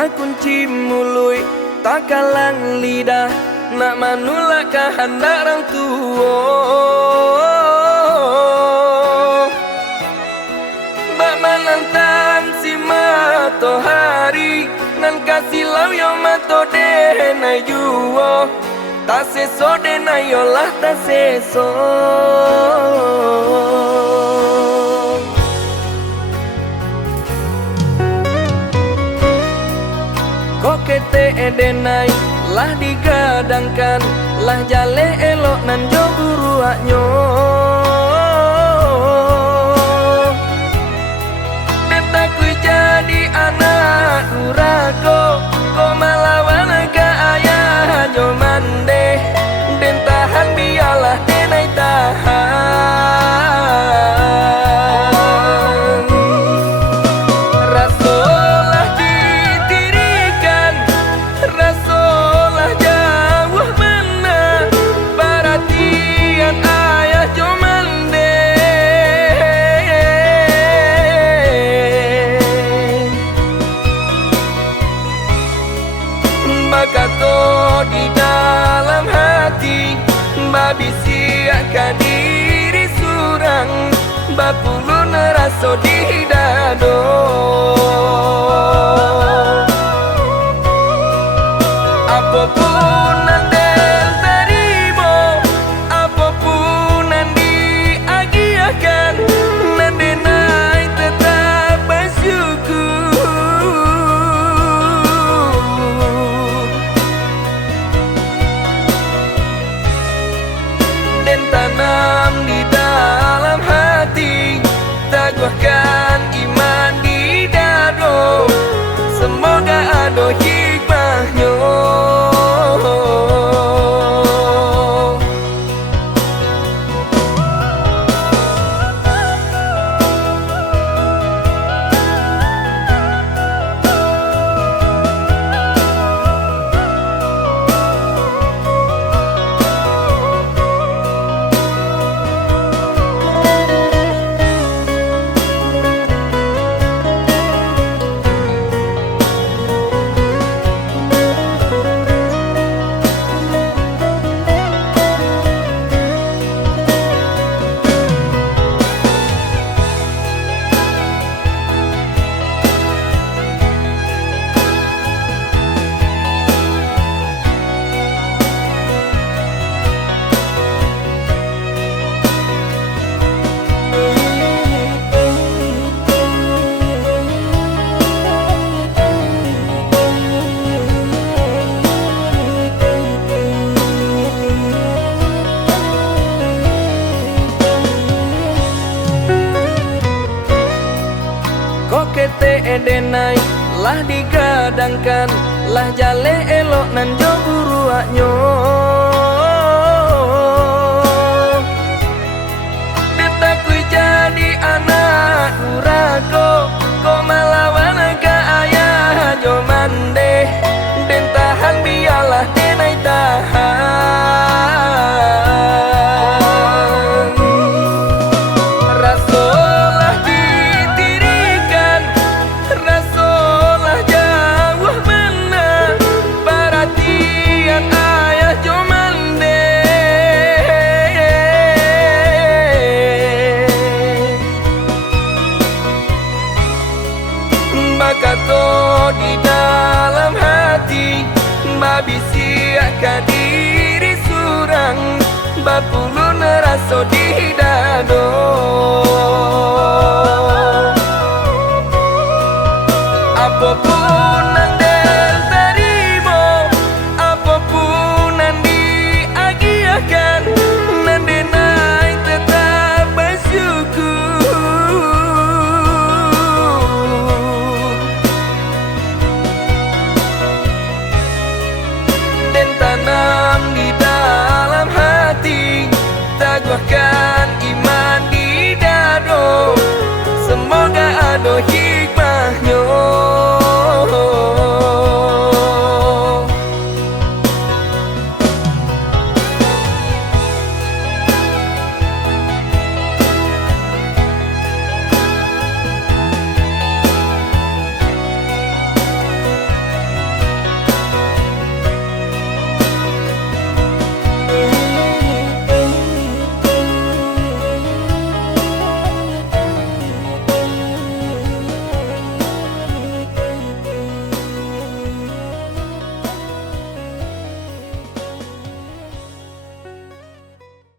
tak kunci mulut, tak kalang lidah, nak manulak kehendak orang tua. Bak menantang si matahari, nan kasih lau yo mato deh na yuo, tak seso deh na yolah tak seso. Kokete edenai lah digadangkan, lah jale elok nan jo buruaknyo. Beta ku jadi anak durako, ko malawan ke ayah nyo mande. Den tahan biarlah denai tahan. Rasolah ditirikan, rasolah jauh benar, perhatian ayah jo mande. Bakato di dalam hati, babisiakan diri surang, bapulun raso di dado. Apapun andel terima, apapun yang diagiakan, nandenai tetap bersyukur. Den tanam di dalam hati, teguhkan iman di dado, semoga ada hikmahnya. Kokete edenai lah digadangkan, lah jale elok nan jo buruaknyo.